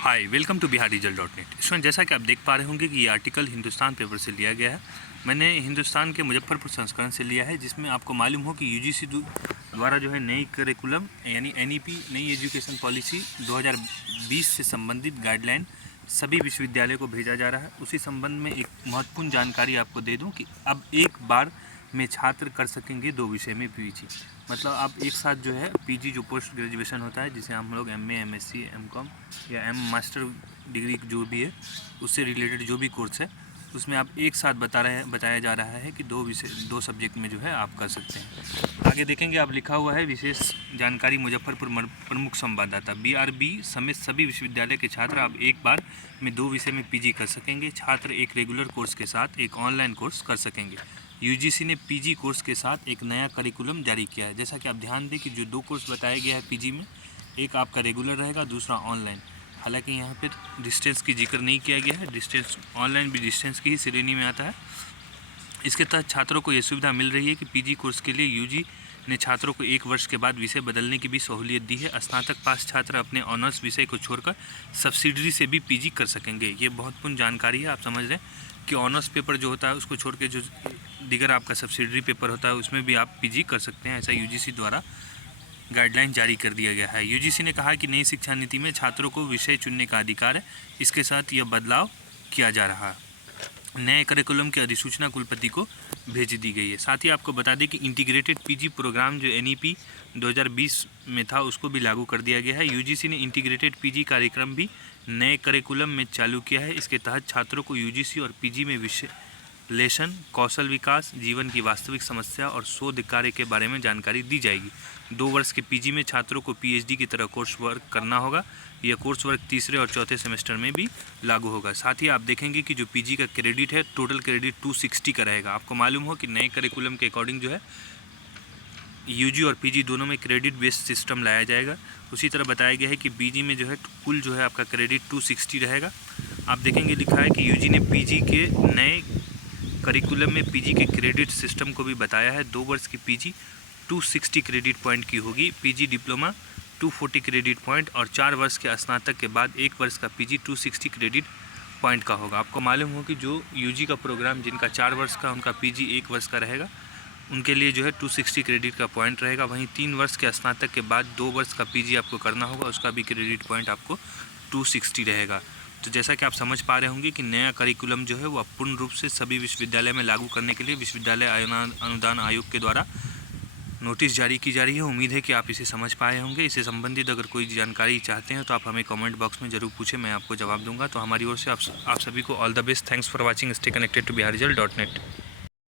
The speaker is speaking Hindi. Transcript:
Hi welcome to biharresult.net। Student, जैसा कि आप देख पा रहे होंगे कि ये आर्टिकल हिंदुस्तान पेपर से लिया गया है। मैंने हिंदुस्तान के मुजफ्फरपुर संस्करण से लिया है, जिसमें आपको मालूम हो कि यूजीसी द्वारा जो है नई करिकुलम यानी एनईपी नई एजुकेशन पॉलिसी 2020 से संबंधित गाइडलाइन सभी विश्वविद्यालयों को भेजा जा रहा है। उसी संबंध में एक महत्वपूर्ण जानकारी आपको दे दूं कि अब एक बार में छात्र कर सकेंगे 2 विषय में पीजी। मतलब आप एक साथ जो है पीजी जो पोस्ट ग्रेजुएशन होता है, जिसे हम लोग एमए, एमएससी, एमकॉम या एम मास्टर डिग्री जो भी है उससे रिलेटेड जो भी कोर्स है, उसमें आप एक साथ बताया जा रहा है कि 2 सब्जेक्ट में जो है आप कर सकते हैं। आगे देखेंगे आप, लिखा हुआ है विशेष जानकारी मुजफ्फरपुर प्रमुख संवाददाता बीआरबी समेत सभी विश्वविद्यालय के छात्र अब एक बार में 2 विषय में पीजी कर सकेंगे। छात्र एक रेगुलर कोर्स के साथ एक ऑनलाइन कोर्स कर सकेंगे। यूजीसी ने पीजी कोर्स के साथ एक नया करिकुलम जारी किया है। जैसा कि आप ध्यान दें कि जो 2 कोर्स बताया गया है पीजी में, एक आपका रेगुलर रहेगा, दूसरा ऑनलाइन। हालांकि यहाँ पर डिस्टेंस की जिक्र नहीं किया गया है, डिस्टेंस ऑनलाइन भी डिस्टेंस की ही श्रेणी में आता है। इसके तहत छात्रों को यह सुविधा मिल रही है कि पीजी कोर्स के लिए यूजी ने छात्रों को 1 वर्ष के बाद विषय बदलने की भी सहूलियत दी है। स्नातक पास छात्र अपने ऑनर्स विषय को छोड़कर सब्सिडरी से भी पीजी कर सकेंगे। ये महत्वपूर्ण जानकारी है। आप समझ रहे हैं कि ऑनर्स पेपर जो होता है उसको छोड़ के जो दीगर आपका सब्सिडरी पेपर होता है उसमें भी आप पीजी कर सकते हैं। ऐसा यूजीसी द्वारा गाइडलाइन जारी कर दिया गया है। यूजीसी ने कहा कि नई शिक्षा नीति में छात्रों को विषय चुनने का अधिकार है। इसके साथ यह बदलाव किया जा रहा है। नए करिकुलम की अधिसूचना कुलपति को भेज दी गई है। साथ ही आपको बता दें कि इंटीग्रेटेड पीजी प्रोग्राम जो एनईपी 2020 में था उसको भी लागू कर दिया गया है। यूजीसी ने इंटीग्रेटेड पीजी कार्यक्रम भी नए करिकुलम में चालू किया है। इसके तहत छात्रों को यूजीसी और पीजी में विश्लेषण, कौशल विकास, जीवन की वास्तविक समस्या और शोध कार्य के बारे में जानकारी दी जाएगी। 2 वर्ष के पीजी में छात्रों को पीएचडी की तरह कोर्स वर्क करना होगा। यह कोर्स वर्क 3रे और 4थे सेमेस्टर में भी लागू होगा। साथ ही आप देखेंगे कि जो पीजी का क्रेडिट है, टोटल क्रेडिट 260 का रहेगा। आपको मालूम हो कि नए करिकुलम के अकॉर्डिंग जो है यूजी और पीजी दोनों में क्रेडिट बेस्ड सिस्टम लाया जाएगा। उसी तरह बताया गया है कि पीजी में जो है कुल जो है आपका क्रेडिट 260 रहेगा। आप देखेंगे लिखा है कि यूजी ने पीजी के नए करिकुलम में पीजी के क्रेडिट सिस्टम को भी बताया है। 2 वर्ष की पीजी 260 क्रेडिट पॉइंट की होगी, पीजी डिप्लोमा 240 क्रेडिट पॉइंट और 4 वर्ष के स्नातक के बाद 1 वर्ष का पीजी 260 क्रेडिट पॉइंट का होगा। आपको मालूम हो कि जो यूजी का प्रोग्राम जिनका 4 वर्ष का, उनका पीजी 1 वर्ष का रहेगा, उनके लिए जो है 260 क्रेडिट का पॉइंट रहेगा। वहीं 3 वर्ष के स्नातक के बाद 2 वर्ष का पीजी आपको करना होगा, उसका भी क्रेडिट पॉइंट आपको 260 रहेगा। तो जैसा कि आप समझ पा रहे होंगे कि नया करिकुलम जो है वो पूर्ण रूप से सभी विश्वविद्यालय में लागू करने के लिए विश्वविद्यालय अनुदान आयोग के द्वारा नोटिस जारी की जा रही है। उम्मीद है कि आप इसे समझ पाए होंगे। इससे संबंधित अगर कोई जानकारी चाहते हैं तो आप हमें कमेंट बॉक्स में ज़रूर पूछें, मैं आपको जवाब दूंगा। तो हमारी ओर से आप सभी को all the best. Thanks for watching. Stay connected to biharresult.net।